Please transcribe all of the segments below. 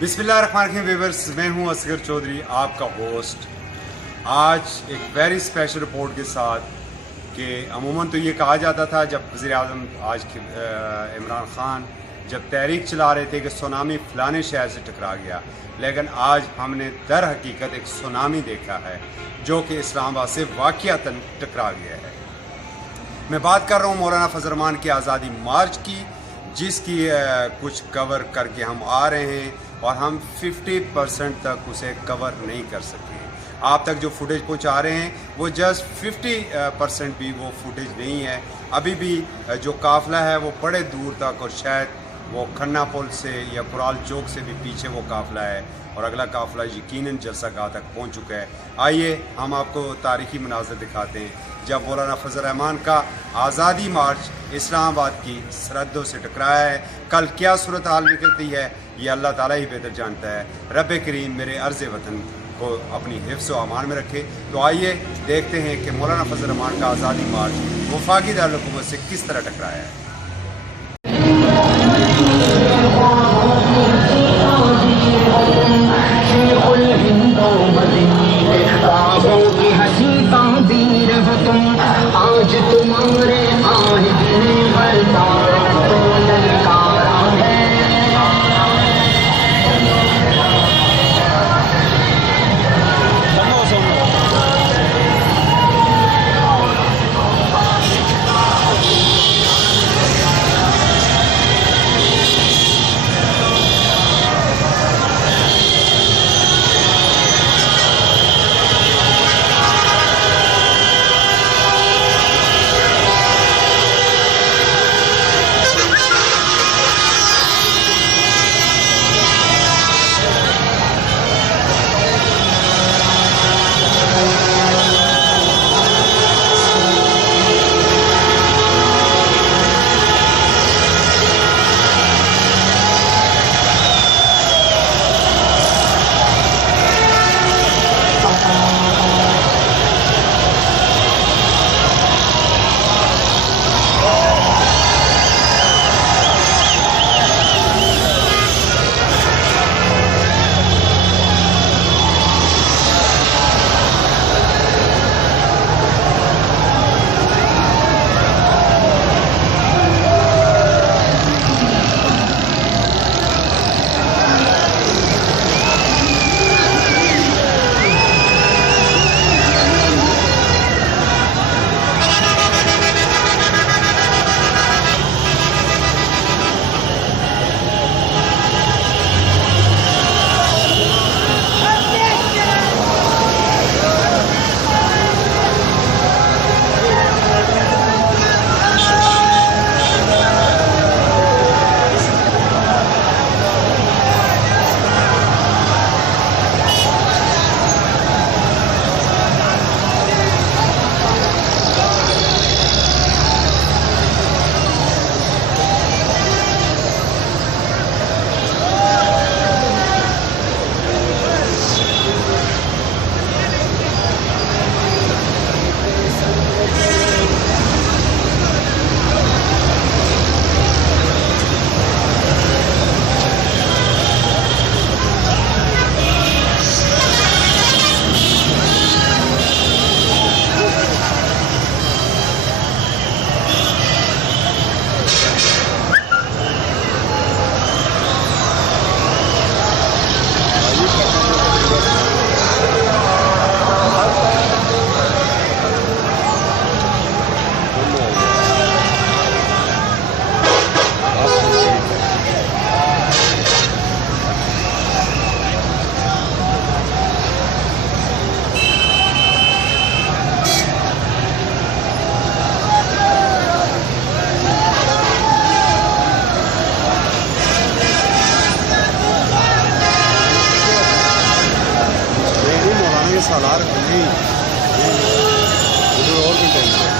बिस्मिल्लाहिर्रहमानिर्रहीम व्यूअर्स, मैं हूं असगर चौधरी, आपका होस्ट। आज एक वेरी स्पेशल रिपोर्ट के साथ कि अमूमन तो ये कहा जाता था जब वज़ीर-ए-आज़म इमरान ख़ान जब तहरीक चला रहे थे कि सुनामी फ़लाने शहर से टकरा गया, लेकिन आज हमने दर हकीकत एक सुनामी देखा है जो कि इस्लामाबाद से वाक़ियतन टकरा गया है। मैं बात कर रहा हूँ मौलाना फजल रहमान की आज़ादी मार्च की, जिसकी कुछ कवर करके हम आ रहे हैं और हम 50% तक उसे कवर नहीं कर सके। आप तक जो फुटेज पहुंचा रहे हैं वो जस्ट 50% भी वो फुटेज नहीं है। अभी भी जो काफ़िला है वो बड़े दूर तक, और शायद वो खन्ना पुल से या कुराल चौक से भी पीछे वो काफ़िला है, और अगला काफ़िला यकीनन जलसागाह तक पहुंच चुका है। आइए हम आपको तारीखी मनाज़र दिखाते हैं जब मौलाना फजल रहमान का आज़ादी मार्च इस्लामाबाद की सरहदों से टकराया है। कल क्या सूरत हाल निकलती है ये अल्लाह ताला ही बेहतर जानता है। रब करीम मेरे अर्ज़ वतन को अपनी हिफ्ज़ व अमान में रखे। तो आइए देखते हैं कि मौलाना फजल रहमान का आज़ादी मार्च वफाकी दारुल-हुकूमत से किस तरह टकराया है। आज तुम्हारे सालार नहीं और भी चाहिए।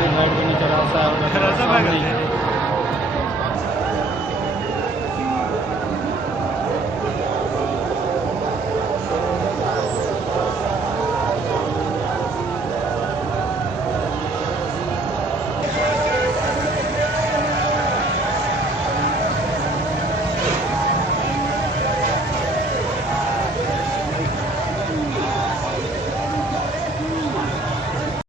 सारी हाइट पे नीचे रास्ता है, सामने ही